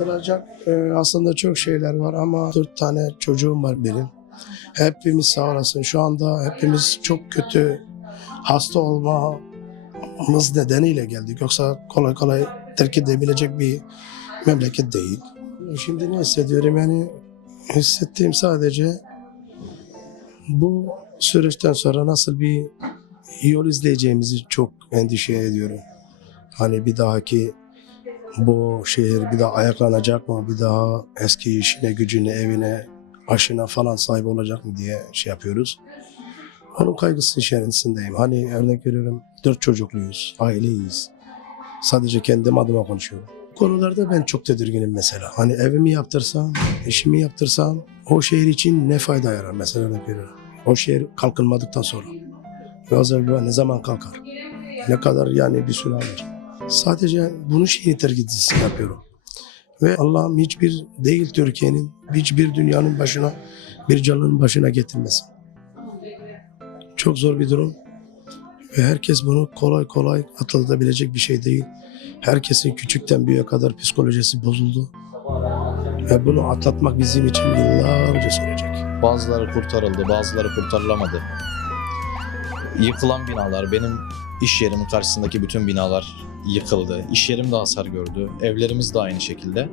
Anlatılacak e, aslında çok şeyler var ama dört tane çocuğum var benim. Hepimiz sağ olasın. Şu anda hepimiz çok kötü hasta olmamız nedeniyle geldik. Yoksa kolay kolay terk edebilecek bir memleket değil. Şimdi ne hissediyorum yani hissettiğim sadece bu süreçten sonra nasıl bir yol izleyeceğimizi çok endişe ediyorum. Hani bir dahaki bu şehir bir daha ayaklanacak mı? Bir daha eski işine, gücüne, evine, aşına falan sahip olacak mı diye şey yapıyoruz. Onun kaygısı içerisindeyim. Hani örnek veriyorum dört çocukluyuz, aileyiz. Sadece kendim adıma konuşuyorum. Bu konularda ben çok tedirginim mesela. Hani evimi yaptırsam, işimi yaptırsam o şehir için ne fayda yarar mesela örnek veriyorum. O şehir kalkınmadıktan sonra. Ve ne zaman kalkar? Ne kadar yani bir süre alır? Sadece bunu şeyi tergidisi yapıyorum. Ve Allah'ım hiçbir değil Türkiye'nin, hiçbir dünyanın başına, bir canlının başına getirmesin. Çok zor bir durum. Ve herkes bunu kolay kolay atlatılabilecek bir şey değil. Herkesin küçükten büyüğe kadar psikolojisi bozuldu. Ve bunu atlatmak bizim için yıllarca sürecek. Bazıları kurtarıldı, bazıları kurtarılamadı. Yıkılan binalar, benim iş yerimin karşısındaki bütün binalar yıkıldı. İş yerim de hasar gördü. Evlerimiz de aynı şekilde.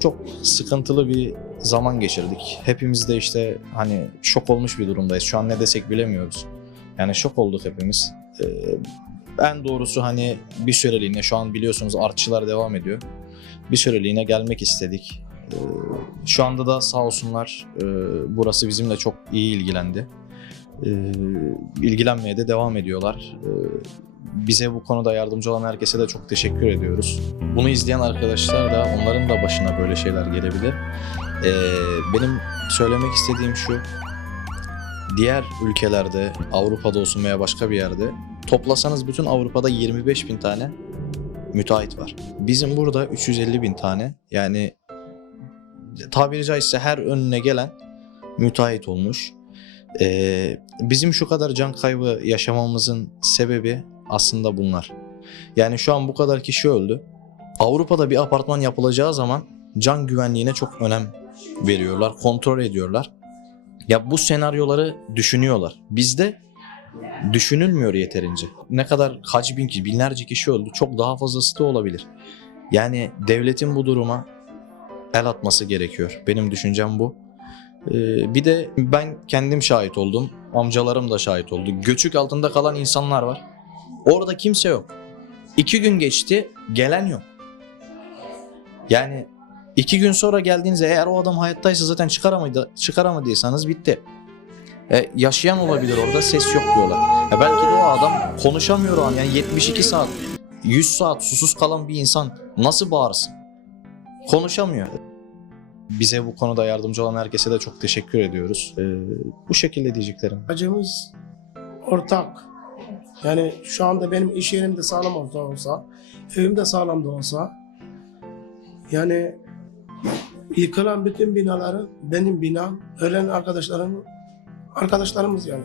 Çok sıkıntılı bir zaman geçirdik. Hepimiz de işte hani şok olmuş bir durumdayız. Şu an ne desek bilemiyoruz. Yani şok olduk hepimiz. Ee, en doğrusu hani bir süreliğine şu an biliyorsunuz artçılar devam ediyor. Bir süreliğine gelmek istedik. Ee, Şu anda da sağ olsunlar e, burası bizimle çok iyi ilgilendi. Ee, ilgilenmeye de devam ediyorlar. Ee, Bize bu konuda yardımcı olan herkese de çok teşekkür ediyoruz. Bunu izleyen arkadaşlar da onların da başına böyle şeyler gelebilir. Ee, Benim söylemek istediğim şu. Diğer ülkelerde, Avrupa'da olsun veya başka bir yerde toplasanız bütün Avrupa'da 25 bin tane müteahhit var. Bizim burada 350 bin tane yani tabiri caizse her önüne gelen müteahhit olmuş. Ee, bizim şu kadar can kaybı yaşamamızın sebebi aslında bunlar. Yani şu an bu kadar kişi öldü. Avrupa'da bir apartman yapılacağı zaman can güvenliğine çok önem veriyorlar, kontrol ediyorlar. Ya bu senaryoları düşünüyorlar. Bizde düşünülmüyor yeterince. Ne kadar kaç bin kişi, binlerce kişi öldü. Çok daha fazlası da olabilir. Yani devletin bu duruma el atması gerekiyor. Benim düşüncem bu. Ee, bir de ben kendim şahit oldum. Amcalarım da şahit oldu. Göçük altında kalan insanlar var. Orada kimse yok. İki gün geçti, gelen yok. Yani iki gün sonra geldiğinizde eğer o adam hayattaysa zaten çıkaramadı, çıkaramadıysanız bitti. E, yaşayan olabilir orada ses yok diyorlar. Ya belki de o adam konuşamıyor o an. Yani 72 saat, 100 saat susuz kalan bir insan nasıl bağırsın? Konuşamıyor. Bize bu konuda yardımcı olan herkese de çok teşekkür ediyoruz. Ee, bu şekilde diyeceklerim. Acımız ortak. Yani şu anda benim iş yerim de sağlam olsa, olsa evim de sağlam da olsa yani yıkılan bütün binaların benim binam, ölen arkadaşlarım arkadaşlarımız yani.